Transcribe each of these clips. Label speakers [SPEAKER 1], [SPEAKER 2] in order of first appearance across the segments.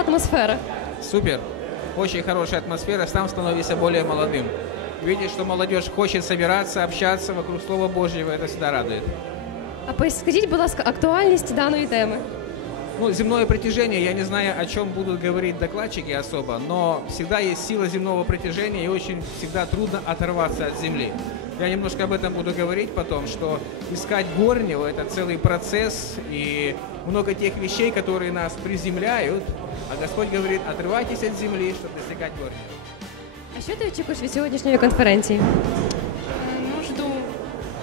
[SPEAKER 1] атмосфера?
[SPEAKER 2] Супер. Очень хорошая атмосфера, сам становишься более молодым. Видишь, что молодежь хочет собираться, общаться вокруг Слова Божьего, это всегда радует.
[SPEAKER 1] А пояс- скажіть, будь ласка, актуальність даної теми.
[SPEAKER 2] Ну, земное притяжение, я не знаю, о чем будут говорить докладчики особо, но всегда есть сила земного притяжения и очень всегда трудно оторваться от земли. Я немножко об этом буду говорить потом, что искать горнего – это целый процесс и много тех вещей, которые нас приземляют, а Господь говорит, отрывайтесь от земли, чтобы достигать горнего.
[SPEAKER 1] А що ти очікуєш від сьогоднішньої конференції?
[SPEAKER 3] Э, Ну, жду,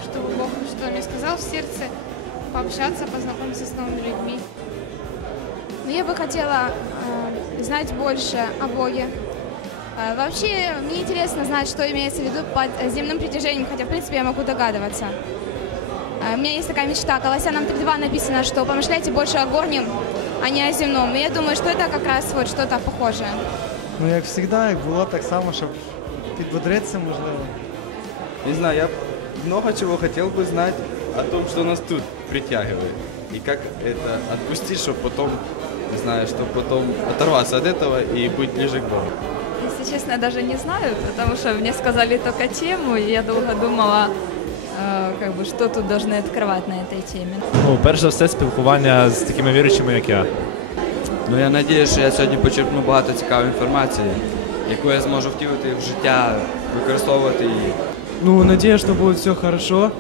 [SPEAKER 3] чтобы Бог что-то мне сказал в сердце, пообщаться, познакомиться с новыми людьми.
[SPEAKER 4] Ну, я бы хотела э, знать больше о Боге. Э, вообще, мне интересно знать, что имеется в виду под земным притяжением, хотя, в принципе, я могу догадываться. Э, у меня есть такая мечта. Колоссянам 3.2 написано, что помышляйте больше о горнем, а не о земном. И я думаю, что это как раз вот что-то похожее.
[SPEAKER 5] Ну, як завжди, як було так само, щоб підбодритися, можливо.
[SPEAKER 6] Не знаю, я много чего хотел бы знать о том, что нас тут притягивает. И как это отпустить, чтобы потом, не знаю, чтобы потом оторваться от этого и быть ближе к Богу
[SPEAKER 7] Если честно, я даже не знаю, потому что мне сказали только тему, и я долго думала, э, как бы, что тут должны открывать на этой теме.
[SPEAKER 8] Ну, перш за все, спілкування з такими віруючими, як я.
[SPEAKER 6] Ну я надіюсь, що я сьогодні почерпну багато цікавої інформації, яку я зможу втілити в життя, використовувати її.
[SPEAKER 5] Ну, надеюсь, что будет все хорошо.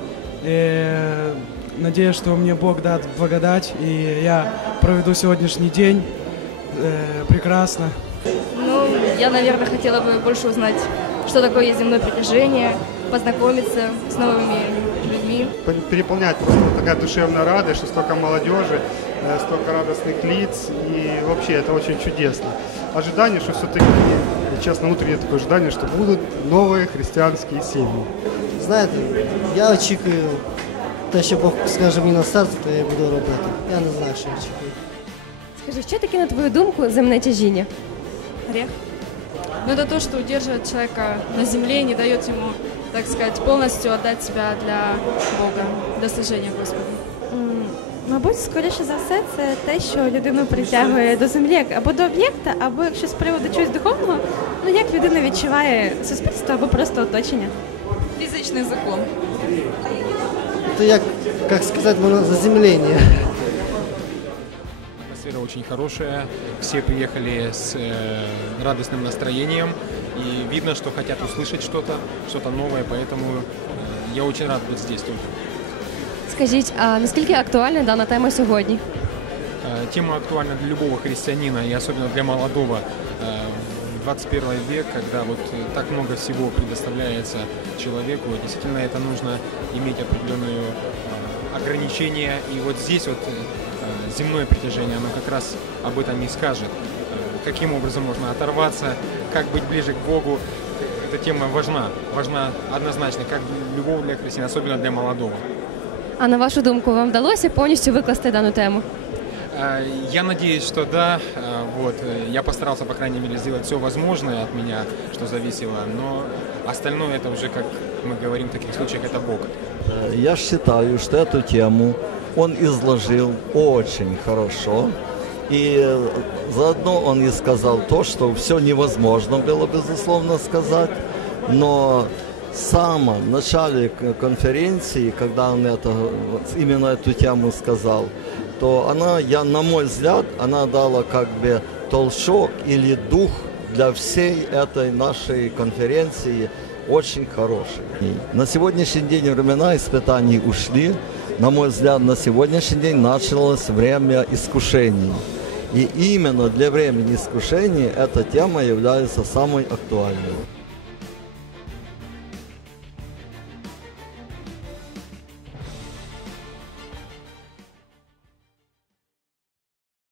[SPEAKER 5] Э, Надеюсь, что мне Бог даст благодать, и я проведу сегодняшний день э, прекрасно.
[SPEAKER 7] Ну, я, наверное, хотела бы больше узнать, что такое земное притяжение, познакомиться с новыми людьми.
[SPEAKER 9] пер- переполнять просто такая душевная радость, что столько молодежи, э, столько радостных лиц, и вообще это очень чудесно. Ожидание, что все-таки, честно, внутреннее такое ожидание, что будут новые христианские семьи.
[SPEAKER 10] Знаєте, я очікую те, що Бог скаже мені на серце, то я буду робити. Я не знаю, що я очікую.
[SPEAKER 1] Скажи, що таке, на твою думку, земне тяжіння?
[SPEAKER 7] Грех. Ну, это то, что удерживает человека на земле и не дает ему, так сказать, полностью отдать себя для Бога, для служения Господу.
[SPEAKER 11] Мабуть, скоріше за все, це те, що людину притягує до землі як або до об'єкта, або якщо з приводу чогось духовного, ну як людина відчуває суспільство або просто оточення.
[SPEAKER 7] Физичный закон.
[SPEAKER 10] Це як, як сказати, воно заземлення.
[SPEAKER 12] Атмосфера очень хорошая, все приехали с э, радостным настроением, и видно, что хотят услышать что-то, что-то новое, поэтому э, я очень рад быть здесь тут.
[SPEAKER 1] Скажіть, а наскільки актуальна дана тема сьогодні?
[SPEAKER 12] Э, Тема актуальна для любого христианина и особенно для молодого э, в 21 век, когда вот э, так много всего предоставляется человеку, действительно это нужно иметь определенные э, ограничения. И вот здесь вот э, земное притяжение, оно как раз об этом и скажет. Э, Каким образом можно оторваться, как быть ближе к Богу. Эта тема важна, важна однозначно, как любого для христиан, особенно для молодого.
[SPEAKER 1] А на вашу думку, вам вдалося повністю викласти дану тему?
[SPEAKER 12] Э, Я надеюсь, что да. Э, Вот. Я постарался, по крайней мере, сделать все возможное от меня, что зависело. Но остальное это уже, как мы говорим в таких случаях, это Бог.
[SPEAKER 13] Я считаю, что эту тему он изложил очень хорошо. И заодно он и сказал то, что все невозможно было, безусловно, сказать. Но в начале конференции, когда он это, именно эту тему сказал, то она, я, на мой взгляд, она дала как бы толчок или дух для всей этой нашей конференции очень хороший. На сегодняшний день времена испытаний ушли. На мой взгляд, на сегодняшний день началось время искушений. И именно для времени искушений эта тема является самой актуальной.